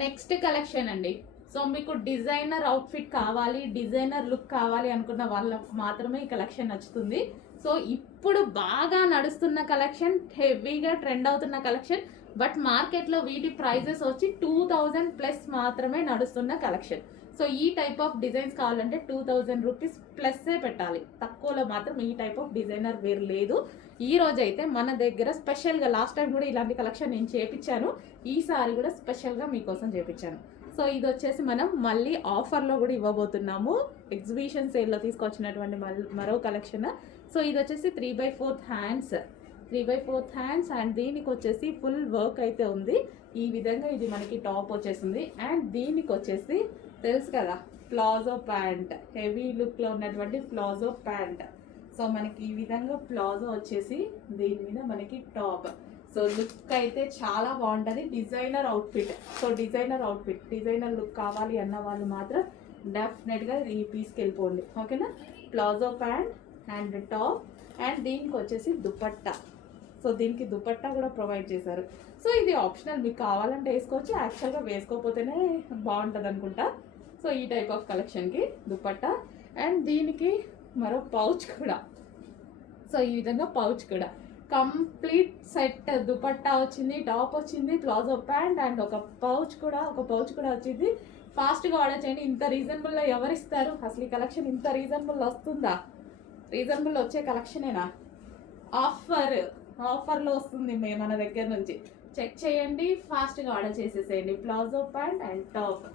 Next collection అండి. So మీకు designer outfit కావాలి, డిజైనర్ లుక్ కావాలి అనుకున్న వాళ్ళకు మాత్రమే ఈ కలెక్షన్ నచ్చుతుంది. సో ఇప్పుడు బాగా నడుస్తున్న కలెక్షన్, హెవీగా ట్రెండ్ అవుతున్న కలెక్షన్, బట్ మార్కెట్లో వీటి ప్రైజెస్ వచ్చి 2000 ప్లస్ మాత్రమే నడుస్తున్న కలెక్షన్. సో ఈ టైప్ ఆఫ్ డిజైన్స్ కావాలంటే 2000 రూపీస్ ప్లస్సే పెట్టాలి. తక్కువలో మాత్రం ఈ టైప్ ఆఫ్ డిజైనర్ వేర్ లేదు. ఈ రోజైతే మన దగ్గర స్పెషల్గా, లాస్ట్ టైం కూడా ఇలాంటి కలెక్షన్ నేను చేపించాను, ఈసారి కూడా స్పెషల్గా మీకోసం చేపించాను. సో ఇది వచ్చేసి మనం మళ్ళీ ఆఫర్లో కూడా ఇవ్వబోతున్నాము. ఎగ్జిబిషన్ సేల్లో తీసుకొచ్చినటువంటి మరో కలెక్షన్. సో ఇది వచ్చేసి 3/4 హ్యాండ్స్, 3/4 హ్యాండ్స్ అండ్ దీనికి వచ్చేసి ఫుల్ వర్క్ అయితే ఉంది. ఈ విధంగా ఇది మనకి టాప్ వచ్చేసింది. అండ్ దీనికి వచ్చేసి తెలుసు కదా ప్లాజో ప్యాంట్, హెవీ లుక్లో ఉన్నటువంటి ప్లాజో ప్యాంట్. సో మనకి ఈ విధంగా ప్లాజో వచ్చేసి దీని మీద మనకి టాప్. సో లుక్ అయితే చాలా బాగుంటుంది. Designer outfit. So designer outfit, designer look కావాలి అన్న వాళ్ళు మాత్రం డెఫినెట్గా ఈ పీస్కి వెళ్ళిపోండి, ఓకేనా. Palazzo pant and top and దీనికి వచ్చేసి దుపట్టా. సో దీనికి దుపట్టా కూడా ప్రొవైడ్ చేశారు. సో ఇది ఆప్షనల్, మీకు కావాలంటే వేసుకోవచ్చు, యాక్చువల్గా వేసుకోకపోతేనే బాగుంటుంది అనుకుంటా. సో ఈ టైప్ ఆఫ్ కలెక్షన్కి దుపట్టా అండ్ దీనికి మరో పౌచ్ కూడా. సో ఈ విధంగా పౌచ్ కూడా కంప్లీట్ సెట్. దుపట్టా వచ్చింది, టాప్ వచ్చింది, ప్లాజో ప్యాంట్ అండ్ ఒక పౌచ్ కూడా వచ్చింది. ఫాస్ట్గా ఆర్డర్ చేయండి. ఇంత రీజనబుల్లో ఎవరిస్తారు? అసలు ఈ కలెక్షన్ ఇంత రీజనబుల్ వస్తుందా? రీజనబుల్ వచ్చే కలెక్షనేనా? ఆఫర్లో వస్తుంది మన దగ్గర నుంచి. చెక్ చేయండి, ఫాస్ట్గా ఆర్డర్ చేసేసేయండి. Palazzo pant and top.